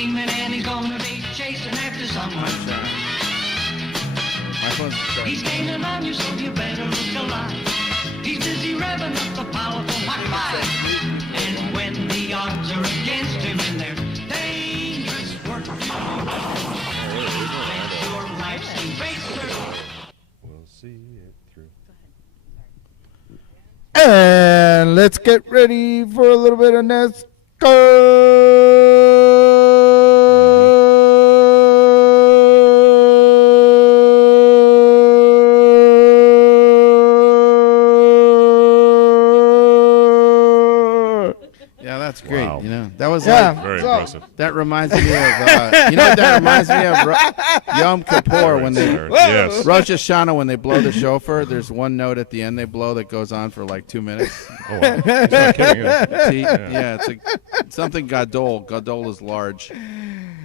demon and he's gonna be chasing after someone. He's gaining on you, so you better look alive. He's busy revving up the powerful Mach 5. And when the odds are against him in their dangerous work, let your life racer. We'll see it through. And let's get ready for a little bit of NASCAR. That's great. Wow. You know, that was very impressive. That reminds me of, you know what that reminds me of? Yom Kippur when they, yes. Rosh Hashanah when they blow the shofar. There's one note at the end they blow that goes on for like 2 minutes. Oh, wow. He's not kidding, Yeah, it's something gadol. Gadol is large.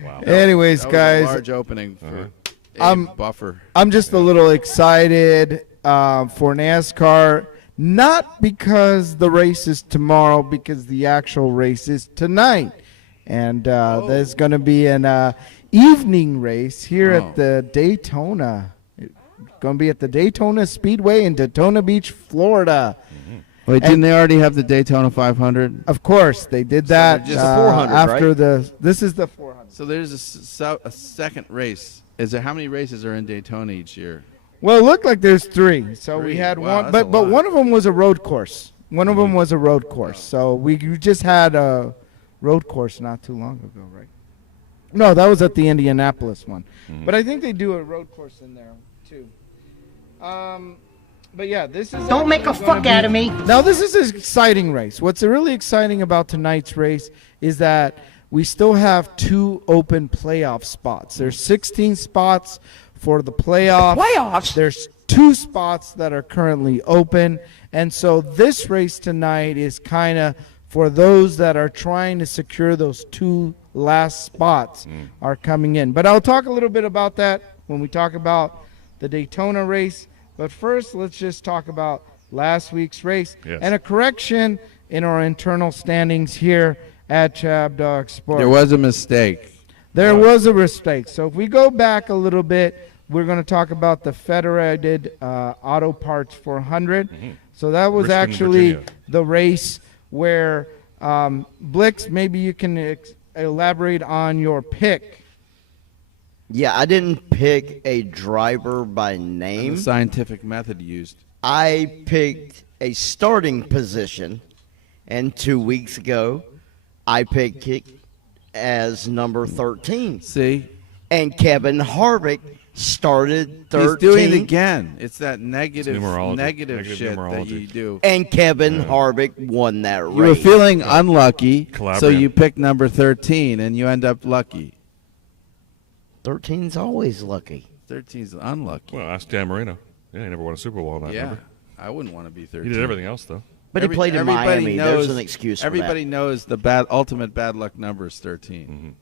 Wow. Anyways, that guys, was a large opening for buffer. I'm just a little excited for NASCAR. Not because the race is tomorrow, because the actual race is tonight. And there's going to be an evening race here at the Daytona. It's going to be at the Daytona Speedway in Daytona Beach, Florida. Mm-hmm. Wait, didn't they already have the Daytona 500? Of course, they did that just 400, after right? This is the 400. So there's a second race. How many races are in Daytona each year? Well, it looked like there's 3. So we had one, but one of them was a road course. One of them was a road course. So we just had a road course not too long ago, right? No, that was at the Indianapolis one. But I think they do a road course in there too. But yeah, this is. Don't make a fuck out of me. Now this is an exciting race. What's really exciting about tonight's race is that we still have 2 open playoff spots. There's 16 spots for the playoffs. There's 2 spots that are currently open. And so this race tonight is kind of for those that are trying to secure those 2 last spots are coming in. But I'll talk a little bit about that when we talk about the Daytona race. But first, let's just talk about last week's race. Yes. And a correction in our internal standings here at ChabDog Sports. There was a mistake. There was a mistake. So if we go back a little bit, we're going to talk about the Federated Auto Parts 400. So that was Richmond, actually Virginia. the race where, Blix, maybe you can elaborate on your pick. Yeah, I didn't pick a driver by name. The scientific method used. I picked a starting position, and 2 weeks ago, I picked it as number 13. See? And Kevin Harvick started 13. He's doing it again. It's that negative Negative shit numerology. that you do. And Kevin Harvick won that race. You were feeling unlucky, so Collaborating. you picked number 13, and you end up lucky. 13's always lucky. 13's unlucky. Well, ask Dan Marino. Yeah, he never won a Super Bowl on that, Yeah, remember? I wouldn't want to be 13. He did everything else, though. But he played in everybody Miami. knows- There's an excuse for Everybody that. knows the ultimate bad luck number is 13.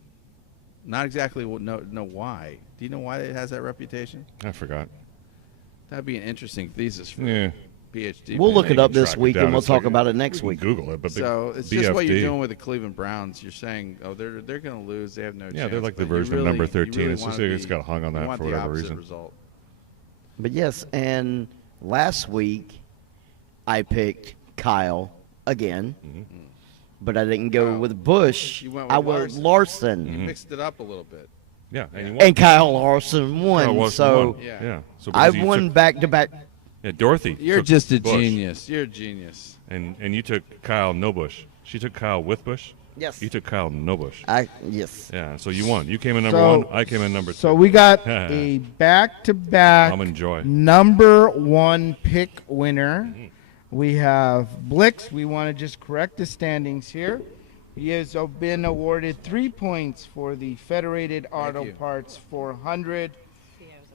Not exactly know why. Do you know why it has that reputation? I forgot. That'd be an interesting thesis for Yeah. PhD. We'll look it up this track it week, down. and we'll It's talk like- about it next we week. can Google it, but So it's just what you're doing with the Cleveland Browns. You're saying, they're going to lose. They have no chance. Yeah, they're like the but you version of really- number you 13. really It's just wanna it's got hung on you that want for the whatever opposite reason. result. But yes, and last week I picked Kyle again, but I didn't go with Busch. You went with I went Larson, You mixed it up a little bit. Yeah, and you won. and Kyle Larson won. Kyle Larson so won. Yeah. Yeah. So I because you won took- back to back. Yeah, Dorothy. You're took just a Busch, genius. You're a genius. And you took Kyle no Busch. She took Kyle with Busch. Yes, You took Kyle no Busch. yes. Yeah, so you won. You came in number So- 1. I came in number 2. So we got a back-to-back I'm enjoy. number 1 pick winner. We have Blix. We want to just correct the standings here. He has been awarded 3 points for the Federated Auto you. Parts 400.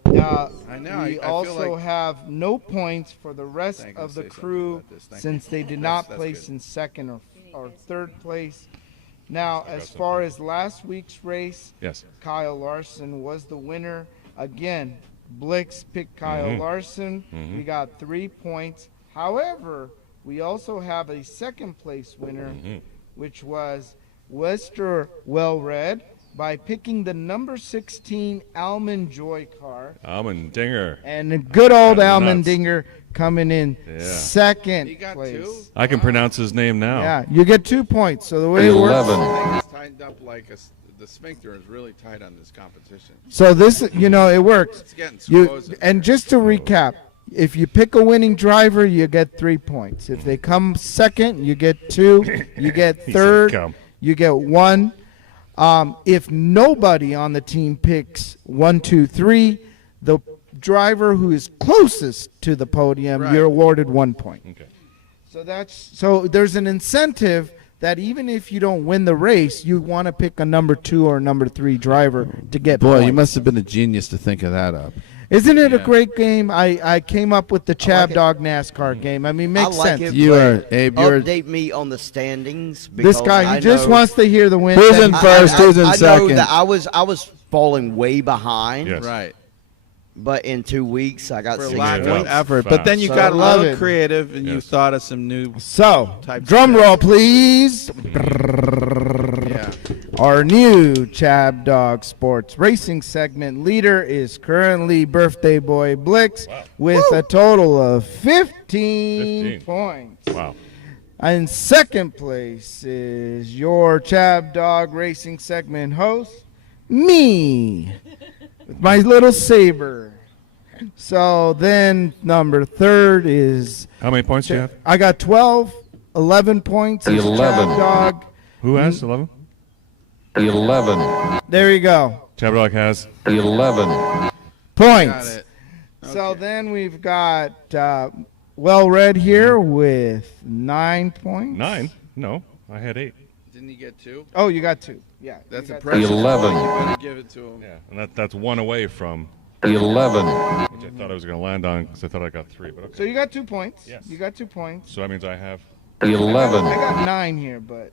I know. We I feel also like- have no points for the rest Thank you. of the Say something crew about this. Thank since you. they did That's- not that's place good. in second or third place. Now, as far as last week's race, Yes. Kyle Larson was the winner. Again, Blix picked Kyle Larson. We got 3 points. However, we also have a second place winner, which was Wester Well-Read. by picking the number 16 Almond Joy car. Almond Dinger. And the good old That's Almond nuts. Dinger coming in Yeah. second He got place. 2? I can pronounce his name now. Yeah, you get 2 points. So the way it works. It's tightened up like the sphincter is really tight on this competition. So this, it works. It's getting You squozen. and just to recap, if you pick a winning driver, you get 3 points. If they come second, you get 2. You get He said third, come. you get 1. If nobody on the team picks 1, 2, 3, the driver who is closest to the podium, Right. you're awarded 1 point. Okay. So there's an incentive that even if you don't win the race, you want to pick a number 2 or number 3 driver to get Boy, points. you must have been a genius to think of that up. Isn't it a Yeah. great game? I came up with the ChabDog NASCAR game. I mean, makes I like sense. it. You but are, Abe, you're Update me on the standings. This because guy, I he just know- wants to hear the win. Who's in first? Who's in I know second? that I was falling way behind, Yes. right. but in 2 weeks I got For 6 lack Yeah, of points. effort. fast. But then you So got a love little it. creative and you Yes. thought of some new. So, Type drum stuff. roll, please. Yeah. Our new ChabDog Sports Racing segment leader is currently Birthday Boy Blix with a total of 15 points. Wow. In second place is your ChabDog Racing segment host, me, with my little saber. So then number third is How many points do you have? I got 12, 11 points. is 11. ChabDog. Who has 11? 11. There you go. ChabDog has 11. Got Points. it. So Okay. then we've got Well Read here with 9 points. 9. No, I had 8. Didn't you get 2? Oh, you got 2. Yeah. That's you got impressive. 11. You better give it to him. Yeah, and that's 1 away from 11. which I thought I was going to land on because I thought I got 3. But okay. So you got 2 points. Yes. You got 2 points. So that means I have. 11. I got 9 here, but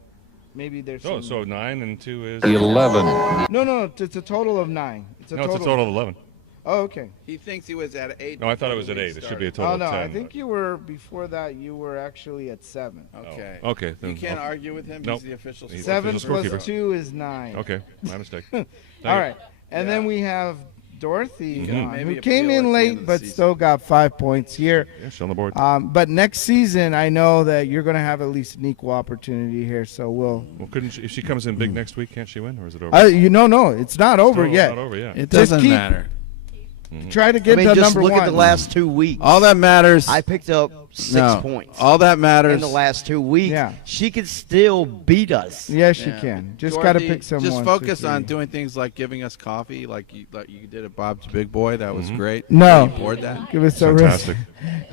maybe there's Oh, some. so 9 and 2 is. 11. No, it's a total of 9. It's a No, it's total. a total of 11. Oh, okay. He thinks he was at 8. No, I thought it before was the at week 8. It should be a started. total Oh no, of 10. I think you were before that. You were actually at 7. Okay. Oh, okay. You Then can't I'll- argue with him. Nope. He's the official. He's the scorer. 7 official plus scorekeeper. 2 is 9. Okay, my mistake. All you. right. And then Yeah. we have Dorothy, can on, maybe who came appeal at in the end late of the but season. still got 5 points here. Yeah, she's on the board. But next season, I know that you're going to have at least an equal opportunity here. So we'll. Well, couldn't she, if she comes in big next week, can't she win, or is it over? No, it's not over No, yet. Not over yet. It Just doesn't keep- matter. Try to I get mean, to just number look 1. at the last 2 weeks. All that matters. I picked up 6 no. points All that matters. in the last 2 weeks. Yeah. She could still beat us. Yes, you Yeah. can. Just got to Dorothy, pick someone. Just focus on 2, 3. doing things like giving us coffee, like you did at Bob's Big Boy. That was great. No. You poured that. Give us a risk. Fantastic.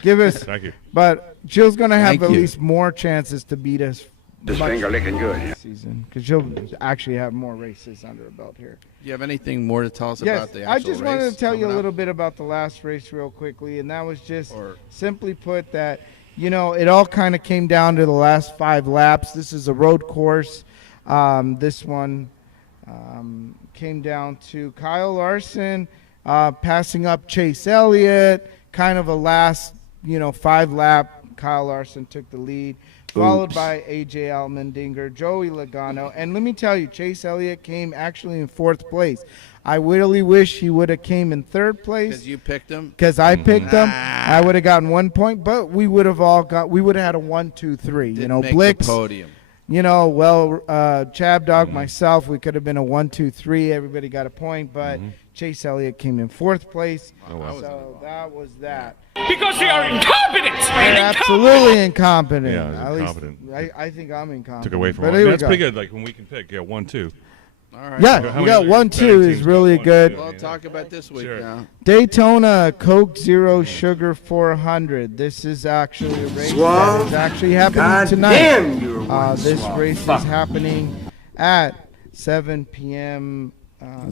Give us. Thank you. But Jill's going to have Thank at you. least more chances to beat us. This finger licking good. This season, because she'll actually have more races under her belt here. Do you have anything more to tell us Yes, about the I actual just wanted race to tell you a coming up? little bit about the last race real quickly, and that was just Or- simply put that, it all kind of came down to the last 5 laps. This is a road course. This one came down to Kyle Larson passing up Chase Elliott, kind of a last, 5-lap. Kyle Larson took the lead, followed by A.J. Allmendinger, Joey Logano. And let me tell you, Chase Elliott came actually in 4th place. I really wish he would have came in 3rd place. Because you picked him. Because I picked them, Ah. I would have gotten 1 point, but we would have had a 1, 2, 3. Didn't make Blix, the podium. ChabDog, myself, we could have been a 1, 2, 3. Everybody got a point, but Chase Elliott came in 4th place. Oh, wow. So that was that. Because they are incompetent! They're absolutely incompetent. Yeah, At least incompetent. I think I'm incompetent. Took away from but one. here we That's go. pretty good. Like when we can pick, 1, 2. All right. Yeah, How you many got 1, betting 2 is teams got really 1, good. 2? Well, talk about this week Sure. now. Daytona Coke Zero Sugar 400. This is actually a race that is actually happening tonight. This race is happening at 7 p.m.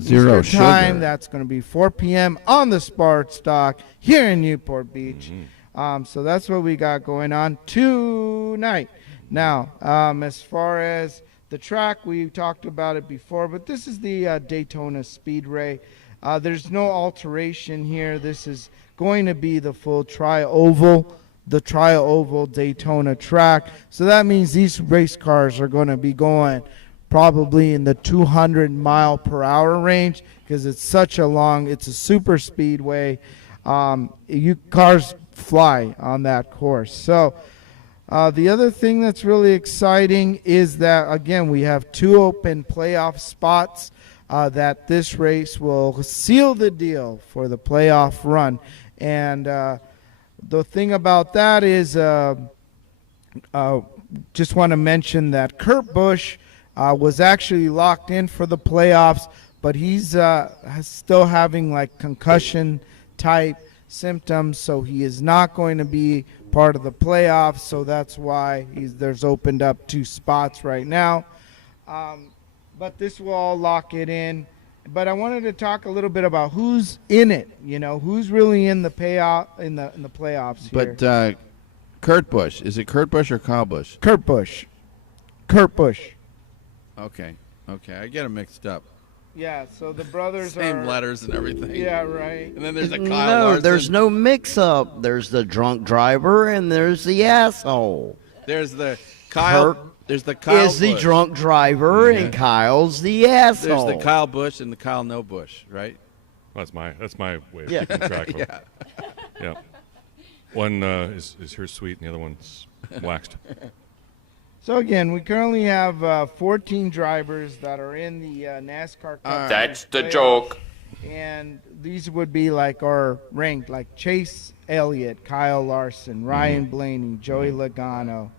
Zero Eastern time. sugar. That's going to be 4 p.m. on the Spark Stock here in Newport Beach. So that's what we got going on tonight. Now, as far as the track, we talked about it before, but this is the Daytona Speedway. There's no alteration here. This is going to be the full tri-oval Daytona track. So that means these race cars are going to be going probably in the 200 mile per hour range because it's such a long. It's a super speedway. Cars fly on that course. So the other thing that's really exciting is that, again, we have 2 open playoff spots that this race will seal the deal for the playoff run. And the thing about that is just want to mention that Kurt Busch was actually locked in for the playoffs, but he's still having like concussion type symptoms, so he is not going to be part of the playoffs. So that's why there's opened up 2 spots right now. But this will all lock it in. But I wanted to talk a little bit about who's in it. Who's really in the payoff in the playoffs here. But Kurt Busch, is it Kurt Busch or Kyle Busch? Kurt Busch. Kurt Busch. Okay, I get them mixed up. Yeah, so the brothers Same letters and everything. Yeah, right. And then there's a Kyle No, Larson. there's no mix-up. There's the drunk driver and there's the asshole. There's the Kyle. Kurt There's the Kyle is the Busch. drunk driver and Kyle's the asshole. There's the Kyle Busch and the Kyle No Busch, right? That's my way of Yeah. keeping track of them. Yeah. One is her sweet, and the other one's waxed. So again, we currently have 14 drivers that are in the NASCAR Cup. That's the playoffs. joke. And these would be like our ranked, like Chase Elliott, Kyle Larson, Ryan Blaney, Joey Logano,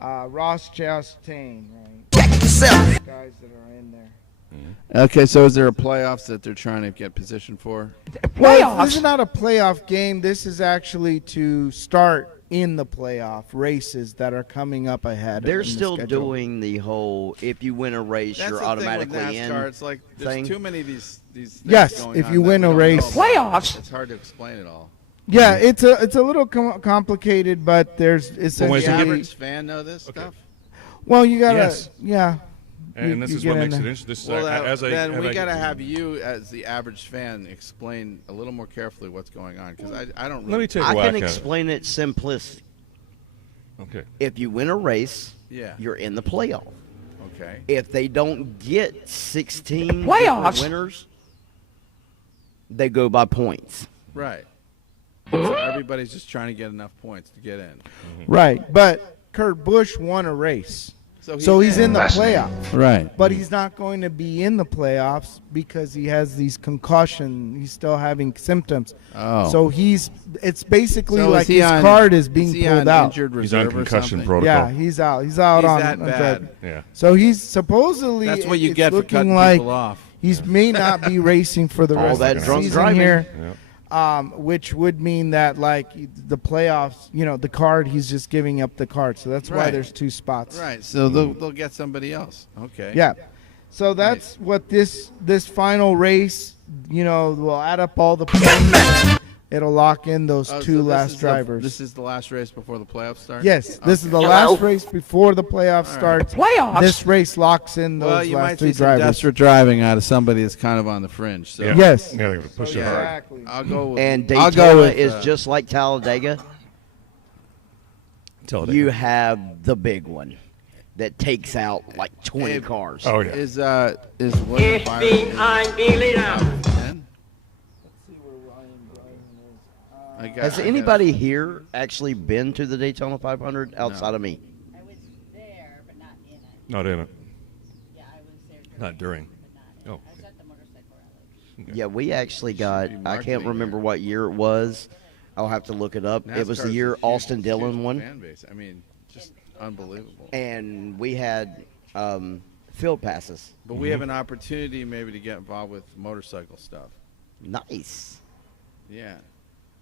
Ross Chastain, right? Guys that are in there. Okay, so is there a playoffs that they're trying to get position for? Well, this is not a playoff game. This is actually to start in the playoff races that are coming up ahead. They're in the still schedule. doing the whole if you win a race, That's you're the automatically thing with NASCAR. in. It's like there's thing. too many of these things Yes, going if on you that win we a don't race. know about. Playoffs. It's hard to explain it all. Yeah, it's a little complicated, but there's Does essentially. the average fan know this stuff? Well, you gotta, Yes. yeah. And this you is get what makes in it there. interesting. This is Well, then we got got to have you, as the average fan, explain a little more carefully what's going on, because I don't really. Let me take a I whack can at it. explain it simplistic. Okay. If you win a race, Yeah. you're in the playoff. Okay. If they don't get 16 Playoffs. different winners, they go by points. Right. So everybody's just trying to get enough points to get in. Right, but Kurt Busch won a race, so he's in the playoff. Right. But he's not going to be in the playoffs because he has these concussion. He's still having symptoms. Oh. So it's basically So like is he his on- card is being is he pulled on out. injured He's on reserve or concussion something? protocol. Yeah, he's out. He's out He's on that on bad. Yeah. So he's supposedly. That's what you it's get for looking cutting like people off. He may not be racing for the All rest that of the drunk season driving. here. Yeah. Which would mean that like the playoffs, the card, he's just giving up the card. So that's why Right. there's 2 spots. Right. So they'll get somebody else. Okay. Yeah. So that's what this final race, will add up all the points. It'll lock in those Oh, 2 so last drivers. This is the last race before the playoffs start? Yes, this is the Hello? last race before the playoff starts. Playoffs? This race locks in those Well, you might last see 2 some drivers. desperate driving out of somebody that's kind of on the fringe. So Yeah. Yes. Yeah, they're going to push it hard. Exactly. I'll go with And I'll Daytona go with, is just like Talladega. Tell it. You have the big one that takes out like 20 Hey, cars. Oh, yeah. Is William Byron top 10? Has anybody here actually been to the Daytona 500 outside of me? I was there, but not in it. Not in it. Yeah, I was there. Not during. But not in it. Oh. I was at the motorcycle rally. Yeah, we actually got, be I marketing can't remember here. what year it was. I'll have to look it up. It was the NASCAR's year a huge- Austin Dillon huge won. fan base. I mean, just unbelievable. And we had field passes. But we have an opportunity maybe to get involved with motorcycle stuff. Nice. Yeah.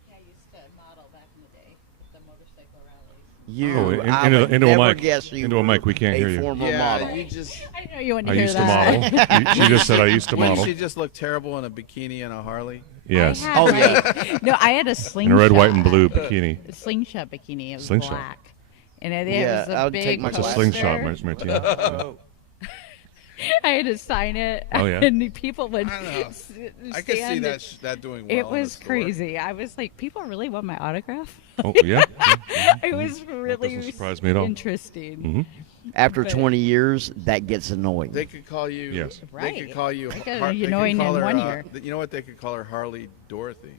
Yeah, I used to model back in the day with the motorcycle rallies. You, Oh, I would into a never mic. guess you Into a were mic, we can't a hear you. former Yeah, model. you just I know you want to I hear used to that. model. She just said I used to wouldn't model. she just look terrible in a bikini and a Harley? Yes. I had, no, I had a slingshot. In a red, white, and blue bikini. A slingshot bikini. It was Slingshot. black. And it Yeah, was I a would big take my What's a glasses. slingshot, poster. Martina? I had to sign it. Oh, yeah? And people would. I know. I stand can see and- that doing well. It in the was store. crazy. I was like, people really want my autograph. Oh, yeah. It was really doesn't surprise me at all. interesting. Mm-hmm. After But- 20 years, that gets annoying. They could call you. Yes. They Right. could call you. I got They could annoying call in her, one year. You know what they could call her? Harley Dorothy.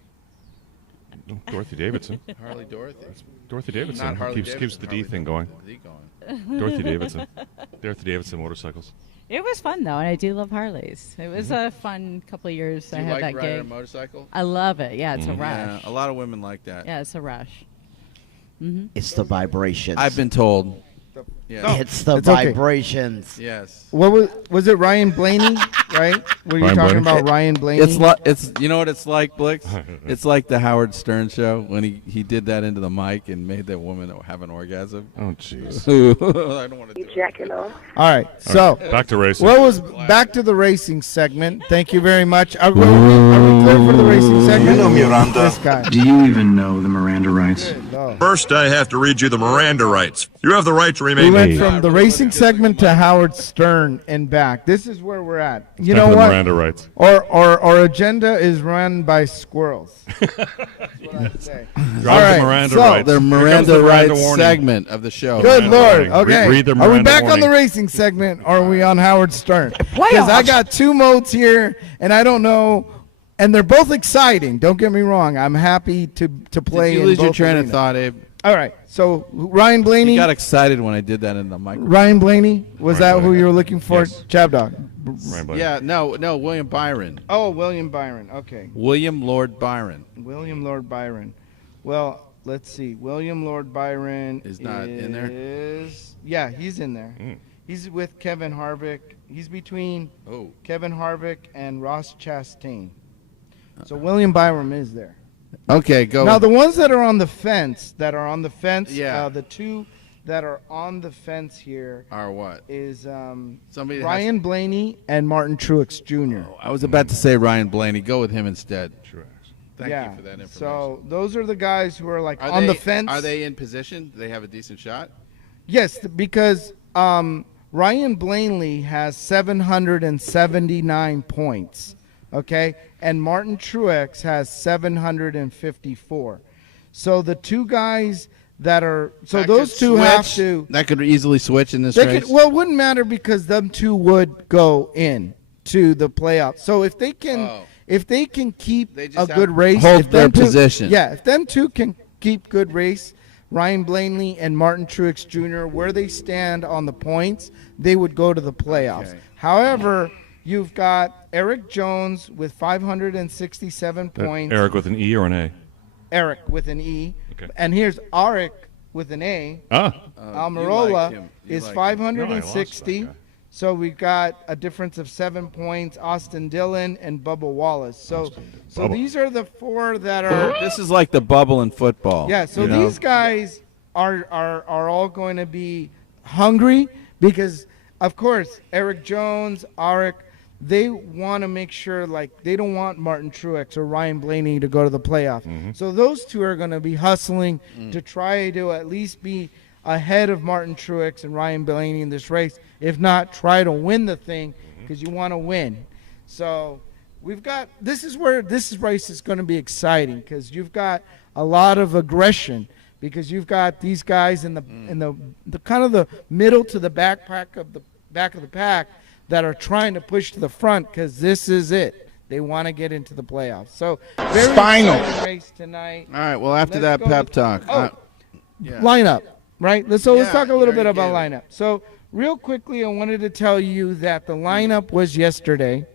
Oh, Dorothy Davidson. Harley Dorothy. Dorothy Davidson. Not Harley keeps Davidson. the D Harley thing Dorothy. going. The D going. Dorothy Davidson. Dorothy Davidson motorcycles. It was fun though, and I do love Harleys. It was a fun couple of years. Do I you had like that riding a gig. motorcycle? I love it. Yeah, it's a Yeah, rush. a lot of women like that. Yeah, it's a rush. It's the vibrations. I've been told. Yeah. It's the It's okay. vibrations. Yes. What was it? Ryan Blaney, right? Were you Ryan talking Blaney? about Ryan Blaney? It's you know what it's like, Blix? It's like the Howard Stern show when he did that into the mic and made that woman have an orgasm. Oh, jeez. I don't want to do it. All right. So Back to racing. what was back to the racing segment? Thank you very much. Are we clear for the racing segment? You know Miranda. This guy. Do you even know the Miranda rights? Good Lord. First, I have to read you the Miranda rights. You have the right to We remain. went from the racing segment to Howard Stern and back. This is where we're at. You Time know for the what? Miranda rights. Our agenda is run by squirrels. That's what I say. Drive All right, the Miranda so rights. The Here comes Miranda the Miranda rights warning. segment of the show. Good Miranda Lord. warning. Okay. Read the Are we Miranda back on the warning. racing segment or are we on Howard Stern? Because I got two modes here and I don't know. And they're both exciting. Don't get me wrong. I'm happy to play. Did you in lose your both train of arenas. thought, Abe? All right. So Ryan You Blaney. got excited when I did that in the microphone. Ryan Blaney. Was Ryan that who Blaney. you were looking for? Yes. ChabDog. Ryan Blaney. Yeah, no, William Byron. Oh, William Byron. Okay. William Lord Byron. William Lord Byron. Well, let's see. William Lord Byron Is not in there? Yeah, he's in there. Mm. He's with Kevin Harvick. He's between Oh, Kevin Harvick and Ross Chastain. So William Byron is there. okay, go. Now the ones that are on the fence, Yeah. the two that are on the fence here are what? is Somebody that Ryan Blaney and Martin Truex Jr. I was about to say Ryan Blaney. Go with him instead. Truex. Thank yeah. you for that information. So those are the guys who are like Are on they, the fence. Are they in position? Do they have a decent shot? Yes, because Ryan Blaney has 779 points, okay, and Martin Truex has 754. So the two guys that are That those could two have switch? to. That could easily switch in this They race. could, well, it wouldn't matter because them two would go in to the playoffs. So if they can, Oh. keep They a just good have- race, hold if them their two- position. Yeah, if them two can keep good race, Ryan Blaney and Martin Truex Jr., where they stand on the points, they would go to the playoffs. Okay. However, you've got Eric Jones with 567 points. Eric with an E or an A? Eric with an E. Okay. And here's Arik with an A. Ah. Almirola is No, I 560. lost that guy. So we've got a difference of 7 points. Austin Dillon and Bubba Wallace. So Bubba. these are the four that are. This is like the bubble in football. Yeah. So you know? these guys are all going to be hungry because, of course, Eric Jones, Arik, they want to make sure they don't want Martin Truex or Ryan Blaney to go to the playoff. So those two are going to be hustling to try to at least be ahead of Martin Truex and Ryan Blaney in this race. If not, try to win the thing because you want to win. So we've got this is where this race is going to be exciting because you've got a lot of aggression because you've got these guys in the kind of the middle to the back of the pack that are trying to push to the front because this is it. They want to get into the playoffs. So very exciting race tonight. All right. Well, after Let's that go pep with- talk. Yeah. Lineup, right? Let's talk a little you bit about already lineup. So real quickly, I wanted to tell you that the lineup was yesterday.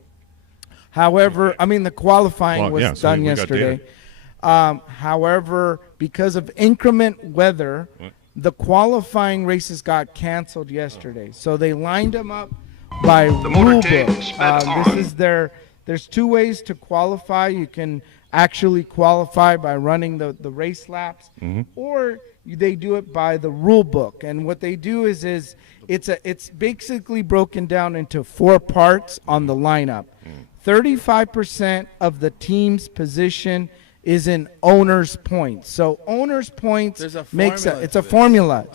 However, I mean the qualifying Well, was yeah, so done we got yesterday. However, because of inclement weather, the qualifying races got canceled yesterday. So they lined them up by rule book. This is there's two ways to qualify. You can actually qualify by running the race laps, or they do it by the rule book. And what they do is it's basically broken down into 4 parts on the lineup. 35% of the team's position is in owner's points. So owner's points There's a makes formula it's a to this. formula.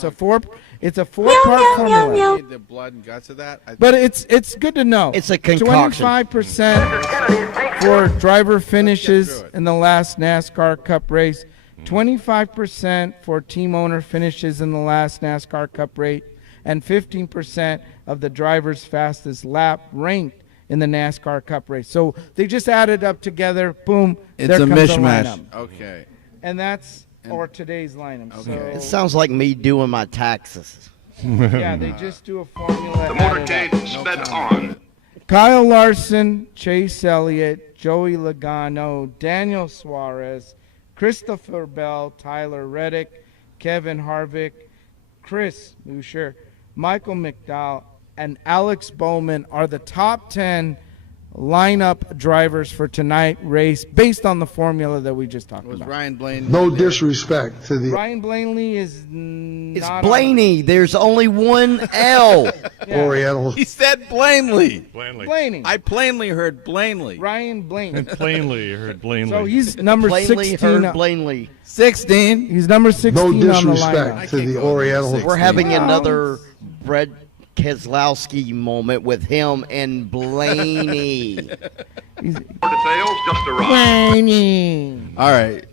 It's a four-part formula. Need the blood and guts of that. But it's good to know. It's a concoction. 25% for driver finishes through it. in the last NASCAR Cup race. 25% for team owner finishes in the last NASCAR Cup race, and 15% of the driver's fastest lap ranked in the NASCAR Cup race. So they just added up together. Boom. It's there a comes mishmash. lineup. Okay. And that's or today's lineup. Okay. It So sounds like me doing my taxes. yeah, they just do a formula. The added up. motorcade sped on. Kyle Larson, Chase Elliott, Joey Logano, Daniel Suarez, Christopher Bell, Tyler Reddick, Kevin Harvick, Chris Lucier, Michael McDowell, and Alex Bowman are the top 10 lineup drivers for tonight race based on the formula that we just talked Was about. Ryan Blaney? No disrespect to the Ryan Blaney is It's not Blaney. There's only one L. Yeah. Orientals. He said Blaney. Blandly. Blaney. I plainly heard Blaney. Ryan Blaney. Plainly, you heard Blaney. So he's number Plainly 16. heard Blaney. 16. He's number 16 No on the lineup. disrespect to can't the go with Orientals. 16. We're having Wow. another Brett Keselowski moment with him and Blaney. Details just arrived. Blaney. All right.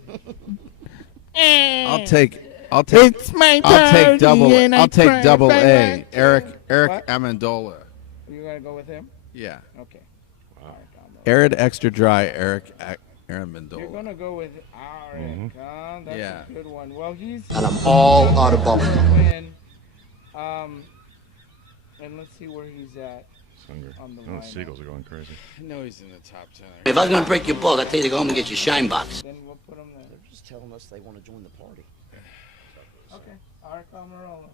I'll take It's my I'll take party double and I I'll take cry double by A. my- Eric What? Amendola. You gonna go with him? Yeah. Okay. Arid extra dry Aaron You're Mendola. gonna go with Eric, huh? That's Yeah. a good one. Well, he's And I'm all out of bubble. win. And let's see where he's at. Hungry. On the Oh, lineup. the seagulls are going crazy. I know he's in the top 10. If I was gonna break your balls, I'd tell you to go home and get your shine box. Then we'll put him there. Just telling us they want to join the party. Okay. Eric Almirola.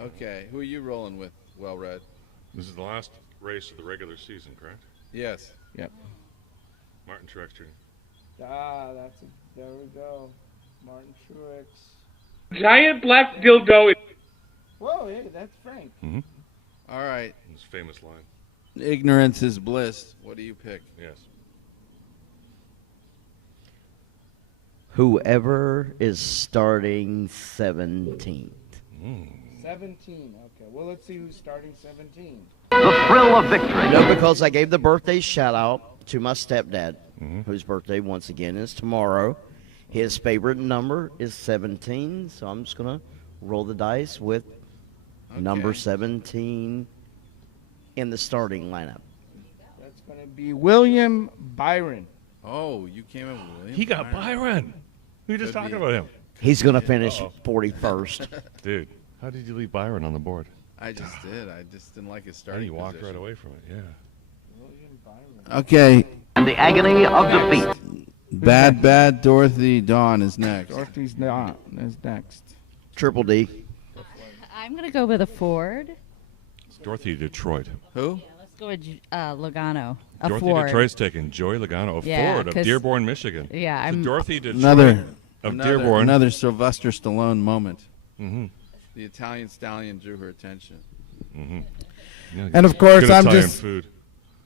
Okay. Who are you rolling with, Well Read? This is the last race of the regular season, correct? Yes. Yep. Martin Truex Jr. There we go. Martin Truex. Giant black dildo. Whoa, hey, that's Frank. All right. His famous line. Ignorance is bliss. What do you pick? Yes. Whoever is starting 17th. 17. Okay. Well, let's see who's starting 17. The thrill of victory. No, because I gave the birthday shout out to my stepdad, whose birthday once again is tomorrow. His favorite number is 17, so I'm just going to roll the dice with number 17 in the starting lineup. That's going to be William Byron. Oh, you came in with William. He got Byron. We were just Could talking be. about him. He's going to finish 41st. Dude, how did you leave Byron on the board? I just did. I just didn't like his And starting he walked position. right away from it, yeah. William Byron. Okay. And the agony of defeat. Bad Dorothy Dawn is next. Dorothy's not. Is next. Triple D. I'm going to go with a Ford. It's Dorothy Detroit. Who? Let's go with Logano. A Dorothy Ford. Detroit's taking Joey Logano of Yeah, Ford of 'cause- Dearborn, Michigan. Yeah, So I'm. Dorothy Detroit Another of Dearborn. Another Sylvester Stallone moment. Mm-hmm. The Italian stallion drew her attention. Mm-hmm. Yeah, And of course, good I'm Italian just- food.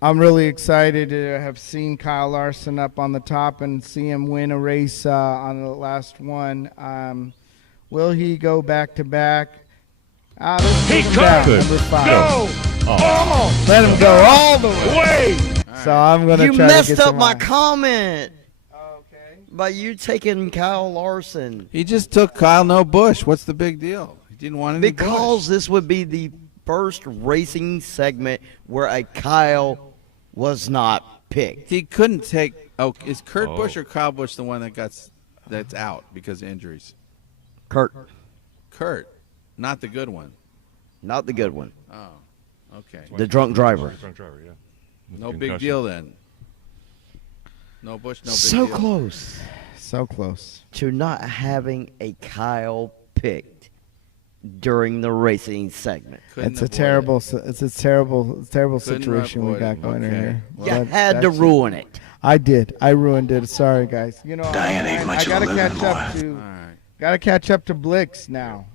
I'm really excited to have seen Kyle Larson up on the top and see him win a race on the last one. Will he go back to back? Let's take him down, could. number 5. Oh. Let him go all the way. So I'm gonna You try to messed get up some my high. comment Okay. by you taking Kyle Larson. He just took Kyle No Busch. What's the big deal? He didn't want any Because this would be the first racing segment where a Kyle was not picked. He couldn't take. Oh, is Kurt Oh. Busch or Kyle Busch the one that's out because of injuries? Kurt, Kurt, not the good one. not the good one. Oh, okay. The drunk driver. Drunk driver, yeah. With No big concussion. deal then. No Busch, no big So deal. close So close. to not having a Kyle picked during the racing segment. Couldn't It's a avoid terrible. it. It's a terrible Couldn't situation we avoid got it. going Okay. here. You Well, had to that's- ruin it. I did. I ruined it. Sorry, guys. You know, Diane ain't much I of a gotta living catch up All to. right. Gotta catch up to Blix now.